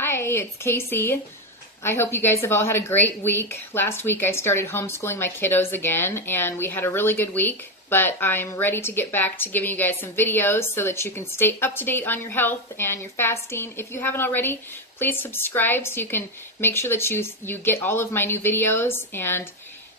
Hi, it's Casey. I hope you guys have all had a great week. Last week I started homeschooling my kiddos again, and we had a really good week, but I'm ready to get back to giving you guys some videos so that you can stay up to date on your health and your fasting. If you haven't already, please subscribe so you can make sure that you get all of my new videos and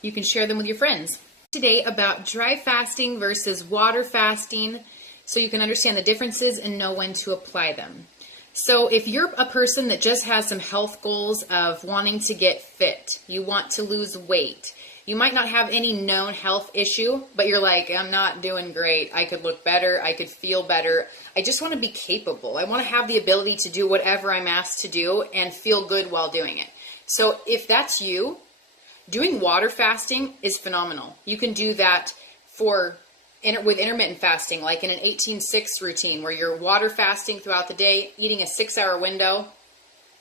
you can share them with your friends. Today about dry fasting versus water fasting so you can understand the differences and know when to apply them. So if you're a person that just has some health goals of wanting to get fit, you want to lose weight, you might not have any known health issue, but you're like, I'm not doing great. I could look better. I could feel better. I just want to be capable. I want to have the ability to do whatever I'm asked to do and feel good while doing it. So if that's you, doing water fasting is phenomenal. You can do that with intermittent fasting, like in an 18-6 routine where you're water fasting throughout the day, eating a 6-hour window,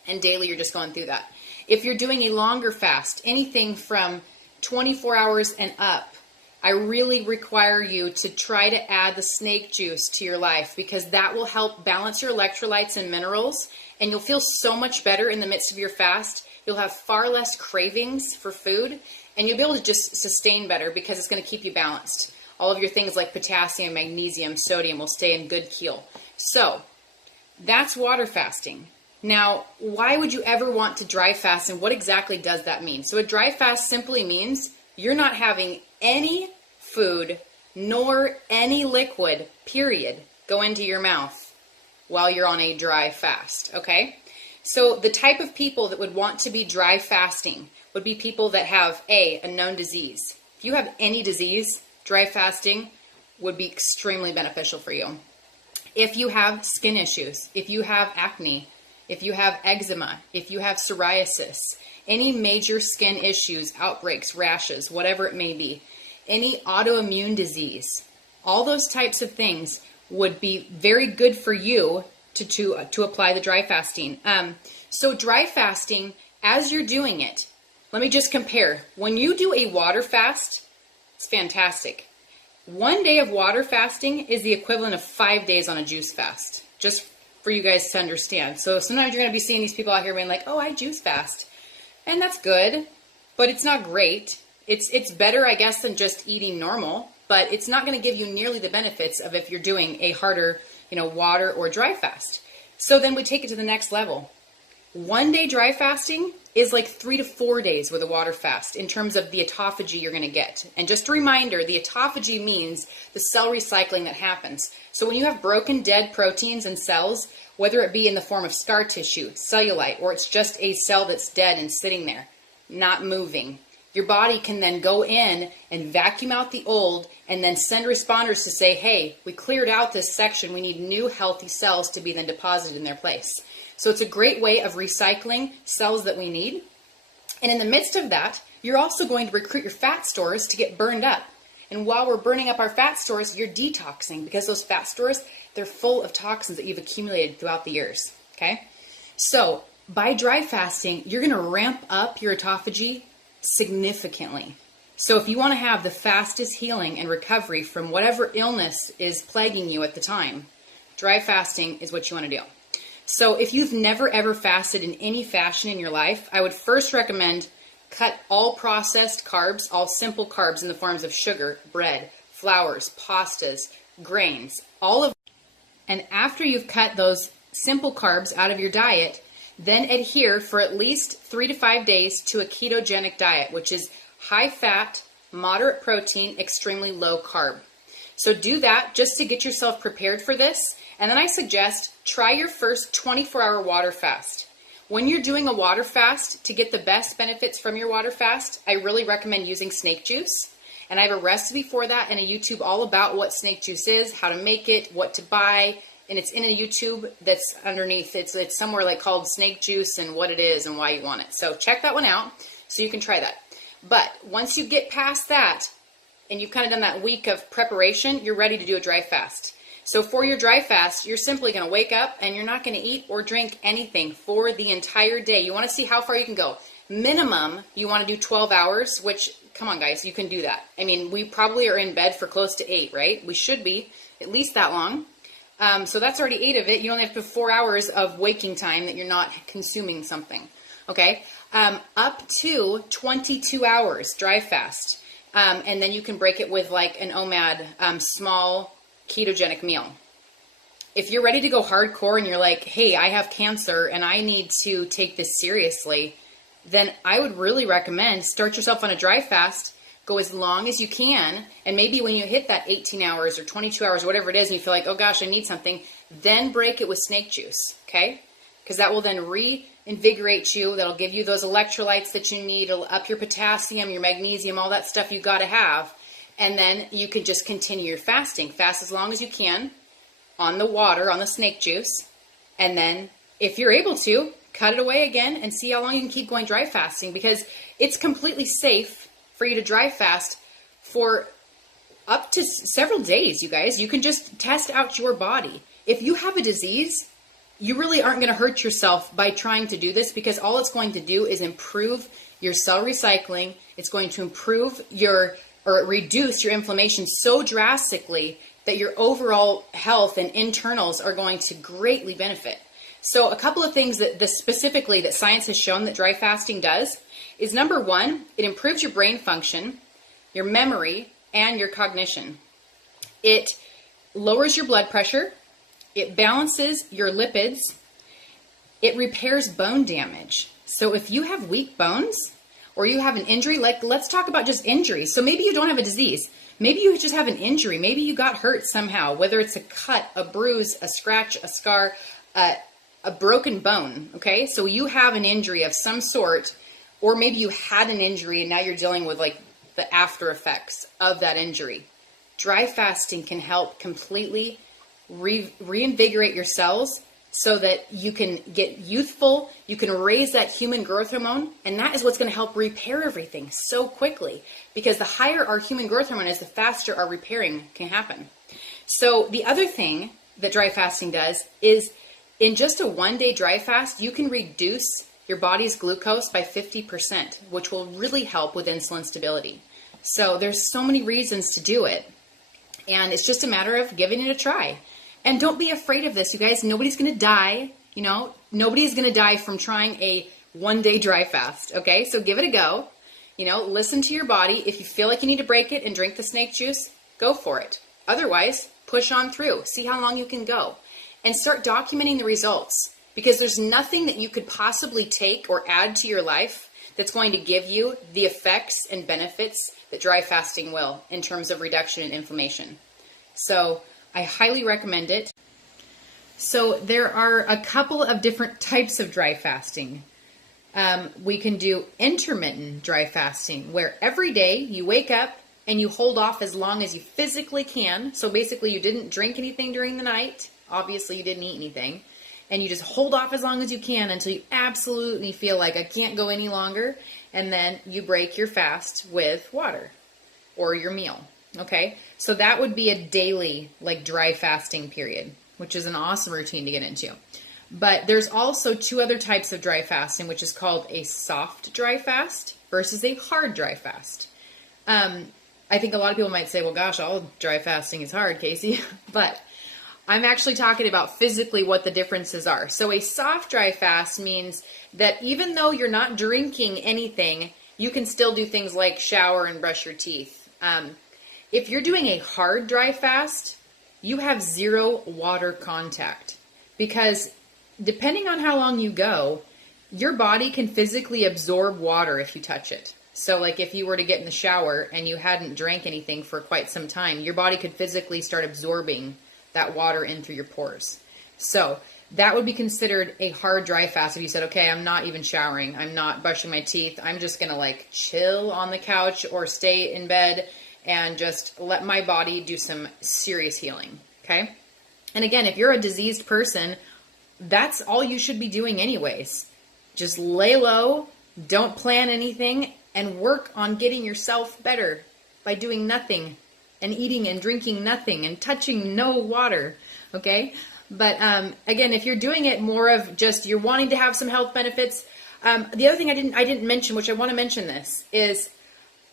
and daily you're just going through that. If you're doing a longer fast, anything from 24 hours and up, I really require you to try to add the snake juice to your life because that will help balance your electrolytes and minerals, and you'll feel so much better in the midst of your fast. You'll have far less cravings for food, and you'll be able to just sustain better because it's going to keep you balanced. All of your things like potassium, magnesium, sodium will stay in good keel. So that's water fasting. Now, why would you ever want to dry fast, and what exactly does that mean? So a dry fast simply means you're not having any food nor any liquid, period, go into your mouth while you're on a dry fast, okay? So the type of people that would want to be dry fasting would be people that have a known disease. If you have any disease, dry fasting would be extremely beneficial for you. If you have skin issues, if you have acne, if you have eczema, if you have psoriasis, any major skin issues, outbreaks, rashes, whatever it may be, any autoimmune disease, all those types of things would be very good for you to apply the dry fasting. So dry fasting, as you're doing it, let me just compare. When you do a water fast, it's fantastic. 1 day of water fasting is the equivalent of 5 days on a juice fast, just for you guys to understand. So sometimes you're going to be seeing these people out here being like, oh, I juice fast. And that's good, but it's not great. It's better, I guess, than just eating normal, but it's not going to give you nearly the benefits of if you're doing a harder, water or dry fast. So then we take it to the next level. 1 day dry fasting is like 3 to 4 days with a water fast in terms of the autophagy you're going to get. And just a reminder, the autophagy means the cell recycling that happens. So when you have broken dead proteins and cells, whether it be in the form of scar tissue, cellulite, or it's just a cell that's dead and sitting there, not moving, your body can then go in and vacuum out the old and then send responders to say, hey, we cleared out this section. We need new healthy cells to be then deposited in their place. So it's a great way of recycling cells that we need. And in the midst of that, you're also going to recruit your fat stores to get burned up. And while we're burning up our fat stores, you're detoxing because those fat stores, they're full of toxins that you've accumulated throughout the years, okay? So by dry fasting, you're going to ramp up your autophagy significantly. So if you want to have the fastest healing and recovery from whatever illness is plaguing you at the time, dry fasting is what you want to do. So if you've never ever fasted in any fashion in your life, I would first recommend cut all processed carbs, all simple carbs in the forms of sugar, bread, flours, pastas, grains, and after you've cut those simple carbs out of your diet, then adhere for at least 3 to 5 days to a ketogenic diet, which is high fat, moderate protein, extremely low carb. So do that just to get yourself prepared for this. And then I suggest try your first 24-hour water fast. When you're doing a water fast, to get the best benefits from your water fast, I really recommend using snake juice. And I have a recipe for that and a YouTube all about what snake juice is, how to make it, what to buy. And it's in a YouTube that's underneath. It's somewhere like called snake juice and what it is and why you want it. So check that one out so you can try that. But once you get past that and you've kind of done that week of preparation, you're ready to do a dry fast. So for your dry fast, you're simply going to wake up and you're not going to eat or drink anything for the entire day. You want to see how far you can go. Minimum, you want to do 12 hours, which, come on guys, you can do that. I mean, we probably are in bed for close to 8, right? We should be at least that long. So that's already 8 of it. You only have to 4 hours of waking time that you're not consuming something. Okay. Up to 22 hours dry fast. And then you can break it with like an OMAD, small ketogenic meal. If you're ready to go hardcore and you're like, hey, I have cancer and I need to take this seriously, then I would really recommend start yourself on a dry fast, go as long as you can, and maybe when you hit that 18 hours or 22 hours or whatever it is and you feel like, oh gosh, I need something, then break it with snake juice, okay? Because that will then reinvigorate you. That'll give you those electrolytes that you need. It'll up your potassium, your magnesium, all that stuff you got to have. And then you can just continue your fasting. Fast as long as you can on the water, on the snake juice. And then if you're able to, cut it away again and see how long you can keep going dry fasting, because it's completely safe for you to dry fast for up to several days, you guys. You can just test out your body. If you have a disease, you really aren't going to hurt yourself by trying to do this, because all it's going to do is improve your cell recycling. It's going to improve or reduce your inflammation so drastically that your overall health and internals are going to greatly benefit. So a couple of things that specifically that science has shown that dry fasting does is, number one, it improves your brain function, your memory, and your cognition. It lowers your blood pressure. It balances your lipids. It repairs bone damage. So if you have weak bones or you have an injury, like let's talk about just injuries. So maybe you don't have a disease. Maybe you just have an injury. Maybe you got hurt somehow, whether it's a cut, a bruise, a scratch, a scar, a broken bone, okay? So you have an injury of some sort, or maybe you had an injury and now you're dealing with like the after effects of that injury. Dry fasting can help completely reinvigorate your cells so that you can get youthful, you can raise that human growth hormone, and that is what's going to help repair everything so quickly, because the higher our human growth hormone is, the faster our repairing can happen. So the other thing that dry fasting does is, in just a 1-day dry fast, you can reduce your body's glucose by 50%, which will really help with insulin stability. So there's so many reasons to do it, and it's just a matter of giving it a try. And don't be afraid of this, you guys. Nobody's going to die, Nobody's going to die from trying a 1-day dry fast, okay? So give it a go. Listen to your body. If you feel like you need to break it and drink the snake juice, go for it. Otherwise, push on through. See how long you can go. And start documenting the results, because there's nothing that you could possibly take or add to your life that's going to give you the effects and benefits that dry fasting will in terms of reduction in inflammation. So I highly recommend it. So there are a couple of different types of dry fasting. We can do intermittent dry fasting, where every day you wake up and you hold off as long as you physically can. So basically you didn't drink anything during the night. Obviously you didn't eat anything. And you just hold off as long as you can until you absolutely feel like I can't go any longer. And then you break your fast with water or your meal. Okay, so that would be a daily, like, dry fasting period, which is an awesome routine to get into. But there's also 2 other types of dry fasting, which is called a soft dry fast versus a hard dry fast. I think a lot of people might say, well, gosh, all dry fasting is hard, Casey. But I'm actually talking about physically what the differences are. So a soft dry fast means that even though you're not drinking anything, you can still do things like shower and brush your teeth. If you're doing a hard dry fast, you have 0 water contact, because depending on how long you go, your body can physically absorb water if you touch it. So like if you were to get in the shower and you hadn't drank anything for quite some time, your body could physically start absorbing that water in through your pores. So that would be considered a hard dry fast if you said, okay, I'm not even showering, I'm not brushing my teeth, I'm just going to like chill on the couch or stay in bed and just let my body do some serious healing, okay? And again, if you're a diseased person, that's all you should be doing anyways. Just lay low, don't plan anything, and work on getting yourself better by doing nothing and eating and drinking nothing and touching no water, okay? But again, if you're doing it more of just you're wanting to have some health benefits, the other thing I didn't mention, which I want to mention this, is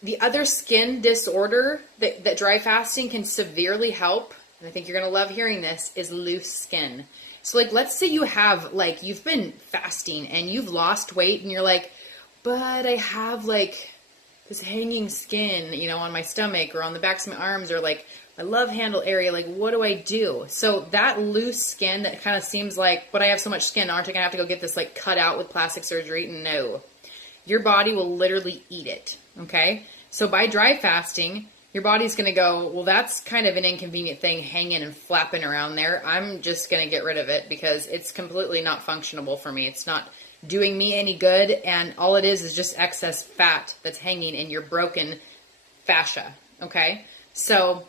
the other skin disorder that dry fasting can severely help and I think you're going to love hearing this, is loose skin. So like, let's say you have like, you've been fasting and you've lost weight and you're like, but I have like this hanging skin, you know, on my stomach or on the backs of my arms or like my love handle area. Like, what do I do? So that loose skin that kind of seems like, but I have so much skin, aren't I going to have to go get this like cut out with plastic surgery? No, your body will literally eat it. Okay. So by dry fasting, your body's going to go, well, that's kind of an inconvenient thing hanging and flapping around there. I'm just going to get rid of it because it's completely not functionable for me. It's not doing me any good. And all it is just excess fat that's hanging in your broken fascia. Okay. So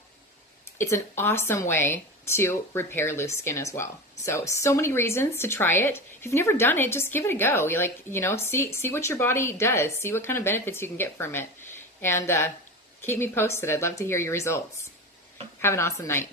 it's an awesome way to repair loose skin as well. So many reasons to try it. If you've never done it, just give it a go. You like, you know, see what your body does, see what kind of benefits you can get from it. And keep me posted. I'd love to hear your results. Have an awesome night.